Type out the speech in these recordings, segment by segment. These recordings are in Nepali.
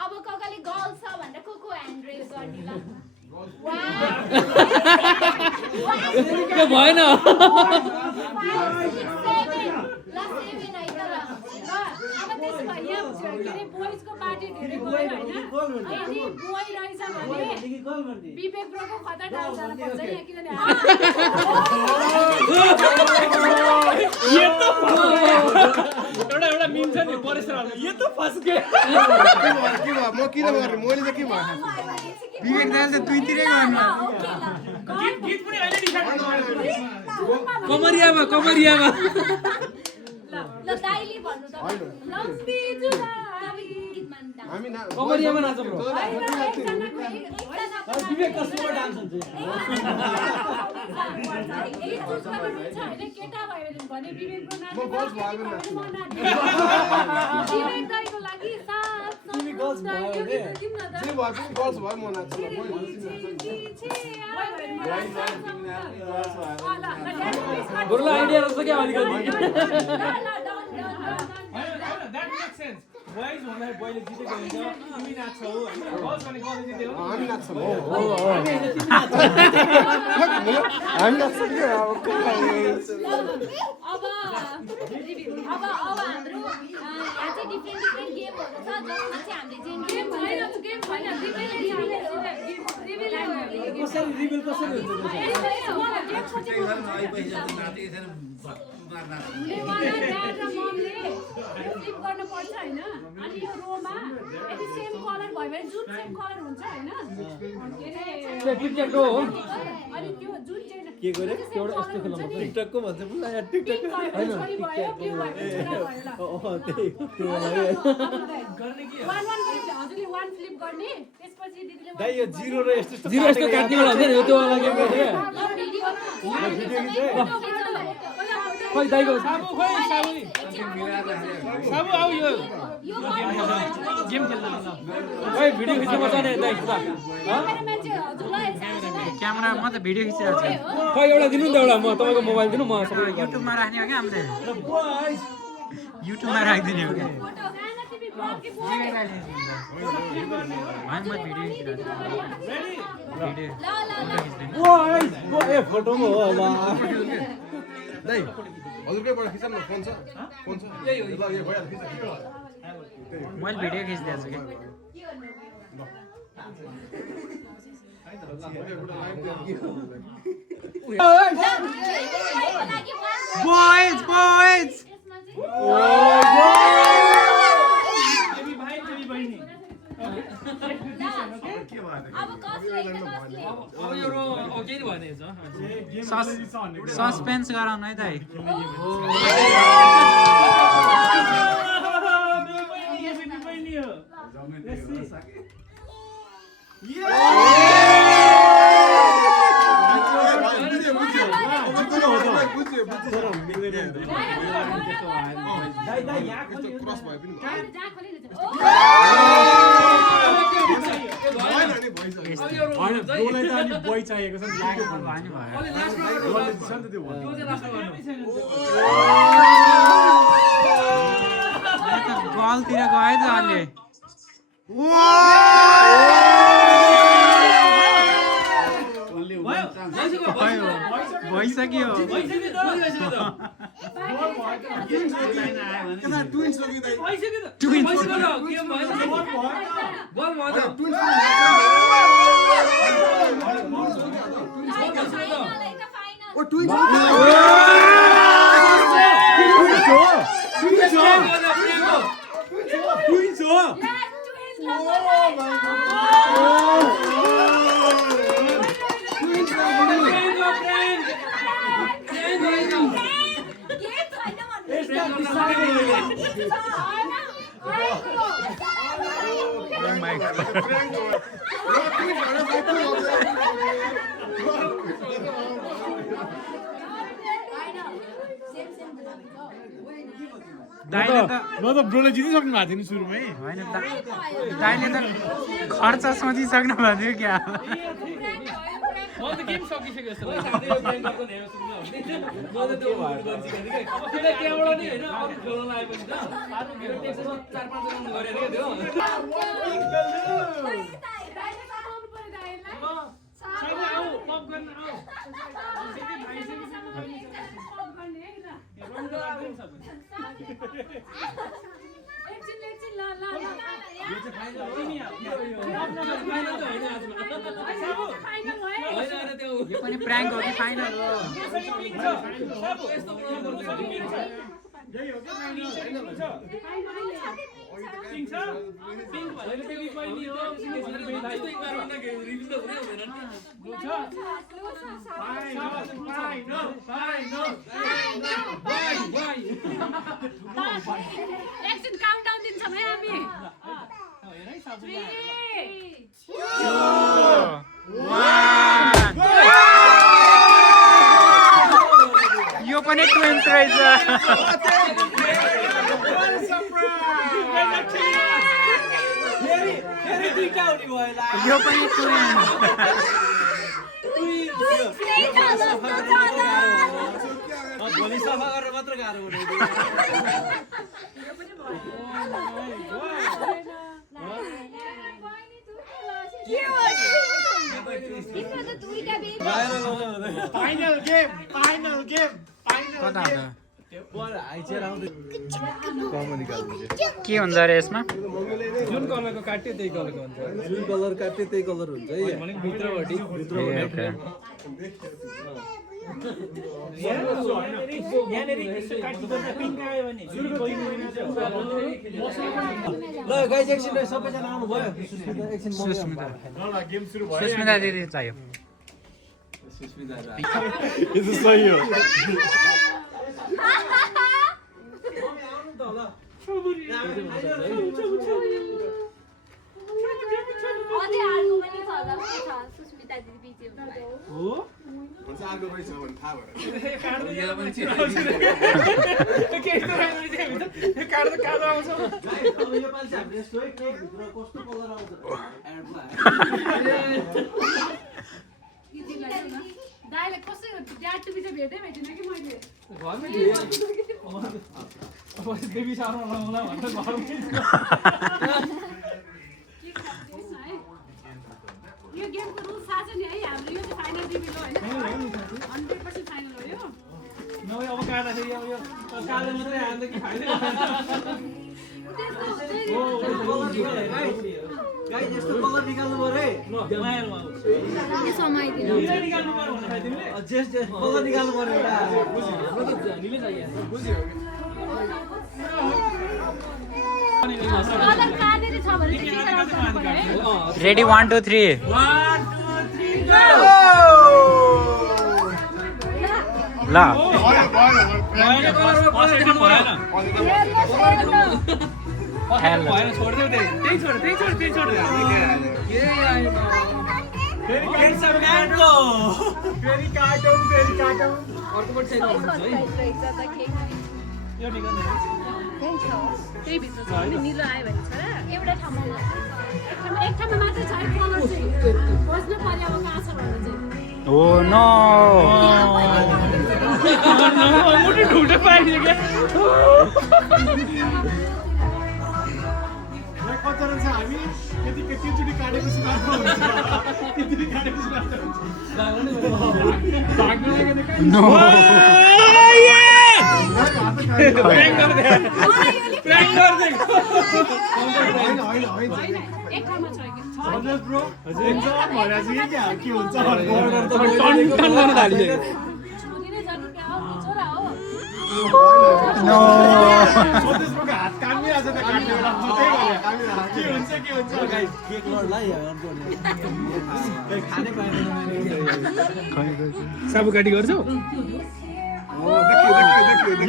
अब ककाले गर्ल्स छ भनेर को ह्यान्ड रेज गर्ने ल के भएन बोइजको पार्टी धेरै गयो हैन यदि बोइ रहेछ भने विवेक ब्रोको खतरा डाल जान पर्छ यहाँ किनभने ये त एउटा मिम छ नि परेशराले ये त फस गए के भयो म किन गर्ने मैले चाहिँ के भयो विवेक दाइले त दुईतिरै गर्ने गीत पनि अहिले डिसाइड कमरियामा ल दाइले भन्नु त लम्बी जुला गीत मान्दा हामी कमरियामा नाच ब्रो विवेक कस्तो डान्स हुन्छ केटा भयो भने विवेक ब्रो नाच्छ म गर्ल्स भयो भने विवेक दाइको लागि साथ तिमी गर्ल्स भयो भने जे भयो पनि गर्ल्स भयो म नाच्छु गुरुला आइडिया रहेछ के अलिकति बोइज भन्दा बोइले जितेको हुन्छ तिमी नाच्छौ हैन गर्ल्स भने गर्ल्स जित्यो हामी नाच्छौँ अब हाम्रो यहाँ चाहिँ डिफ्रेन्ट गेमहरु छ जसमा चाहिँ हामीले गेम छैन कसरी रिभिल कसरी हुन्छ फ्लिप गर्न पर्छ हैन अनि यो रोमा यदि सेम कलर भयो भने जुन सेम कलर हुन्छ हैन टिकटक हो अनि त्यो जुन चाहिँ के गरे एउटा यस्तो खेल्नु पर्छ टिकटकको भन्छ पुरा यार टिकटक हैन गर्ने के हजुरले वान फ्लिप गर्ने त्यसपछि दिदीले दाइ यो जिरो र यस्तो काट्ने वाला हुन्छ नि त्यो वाला गेम गर्छ खोइ दाइको साबु साबु आउ यो गेम खेल्न ल खोइ भिडियो खिच्न मजाले दाइ क्यामेरा म त भिडियो खिचिरहेको छु खोइ एउटा दिनु नि त एउटा म तपाईको मोबाइल दिनु म सबै युट्युबमा राख्ने हो क्या हामीले युट्युबमा राखिदिने हो क्या म भिडियो खिचिरहेको फोटोमा हो अब दाइ हजुरकैबाट खिच्नु न फोन छ यही हो ल यो भइहाल्छ खिच मैले भिडियो खिचिदिएको छु Boys! सस्पेन्स गराउनु है दाइ क्रस भयो पनि बोइ चाहिएको छ बलतिर गयो त अहिले भइसक्यो दाइले त म त ब्रोले जितिसक्नु भएको थियो नि सुरुमै होइन दाइले त खर्च सोचिसक्नु भएको थियो क्या म त गेम सकिसक्यो जस्तो लाग्छ साथै यो ब्याङ्क गर्नु हेर्नु सुरु म त त्यो गर्छु के अब फेरि त्यहाँबाट नि हैन अरु खेल्न लागेपछि त अरु मेरो टेक्समा 4-5 राउन्ड गरेर के थियो छैन आऊ पप गर्न आऊ यो पनि प्राङ्क हो कि फाइनल हो एकछिन काउन्टडाउन दिन्छौँ है हामी यो पनि ट्विन्स रहेछ यो पनि ट्विन्स भोलि सफा गरेर मात्र गाह्रो हुने फाइनल गेम कता हो के हुन्छ अरे यसमा जुन कलरको काट्यो त्यही कलरको हुन्छ जुन कलर काट्यो त्यही कलर हुन्छ है भने भित्रबाट ल गाइस एकछिन सबैजना आउनु भयो एकछिन सुस्मिता दिदी चाहियो यो त सही हो दाइले कसै ड्याड टु बी चाहिँ भेटै भेटिन कि मैले देवी सानो लाउँला भनेर घरमै यो गेमको रुल थाहा छ नि है हाम्रो यो चाहिँ फाइनल रिभिल हो हैन 100% फाइनल हो यो नभए अब काट्दाखेरि अब यो कालो मात्रै हाल्दा कि फाइनल गाइस यस्तो कलर निकाल्नु पर्यो है के समाइदिनु निकाल्नु पर्यो भने खाइ तिमीले जे कलर निकाल्नु पर्यो एउटा हाम्रो त झनीले चाहियो बुझ्यो कलर कानेर छ भने चाहिँ टिचर आउट गर्नु पर्यो है रेडी 1 2 3 ल भएन छोड्देऊ त्यही छोड फेरि काटौँ अर्कोपट्टि चाहिँ हुन्छ है यो निकाल्नु त्यही भित्र छ नि निलो आयो भने छ एउटा ठाउँमा एक ठाउँमा मात्रै छ कलर चाहिँ खोज्नु पर्यो अब कहाँ छ भनेर चाहिँ ओ नो मुटु ढुल्टो पाइदियो क्या कतिवटा छ हामी त्यतिचोटि काटेपछि मात्र हुन्छ त्यति काटेपछि मात्र हुन्छ नो प्र्याङ्क गर्दै एक ठाउँमा छ कि सन्देश ब्रो हुन्छ भनेर चाहिँ के हुन्छ टन गर्न थालिसक्यो छोरी नै जानु क्या हो छोरा हो नो सन्देश ब्रोको हात कामिरहेछ त काट्ने बेला मात्रै गरे के हुन्छ गाइस केक लडलाई खाने पाएन साबुकाटी गर्छौ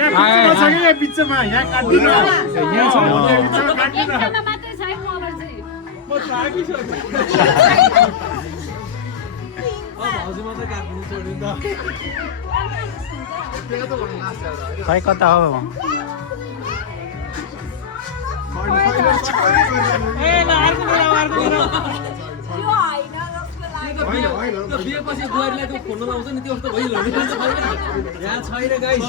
यहाँ बिचमा यहाँ काट्दिन यहाँ छ बिचमा एक काट्दिन ठाउँमा मात्रै छ कलर चाहिँ म थाकिसकेँ भाउजू मात्रै काट्नु छोड्नु त खै कता हो बिहेपछि बुहारीलाई त्यो खोल्न लाउँछ नि त्यो त भइहाल्यो यहाँ छैन गाइस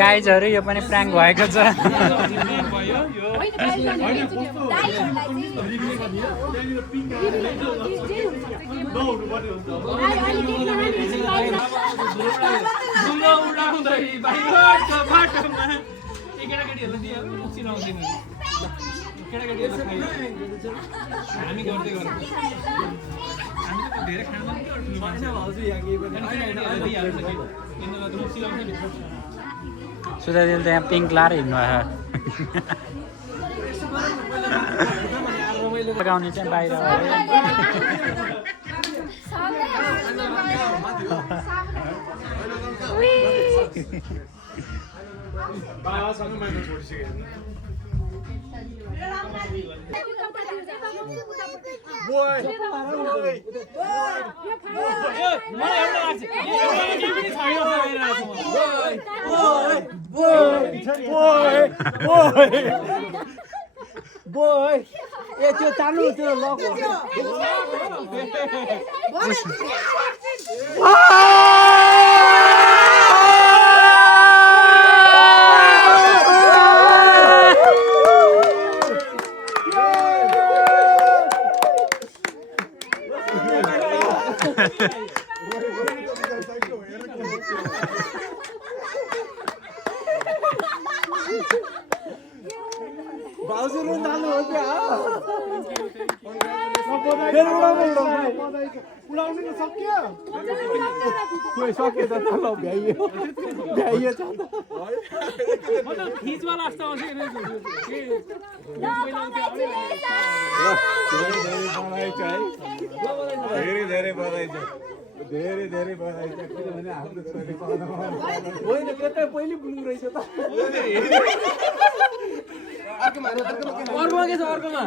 गाइजहरू यो पनि प्राङ्क भएको छ हामी गर्दै गर्छौँ हामी त धेरै खानु भाउजू यहाँ केही पनि सुधा दिदी त यहाँ पिङ्क लाएर हिँड्नु भयो लगाउने चाहिँ बाहिर बाबासँग मैले छोडिसकेँ त्यो चालु त्यो लक भाउजू रुन थाल्नु हो क्या उडाउनु त सक्यो खोइ सक्यो त ल भ्याइयो भ्याइयो छ खिचवाला जस्तो आउँछ धेरै धेरै बधाई छ धेरै धेरै बधाई छ किनभने हाम्रो छोरी पाउन होइन त्यतै पहिले बुझ्नु रहेछ त अर्कोमा के छ अर्कोमा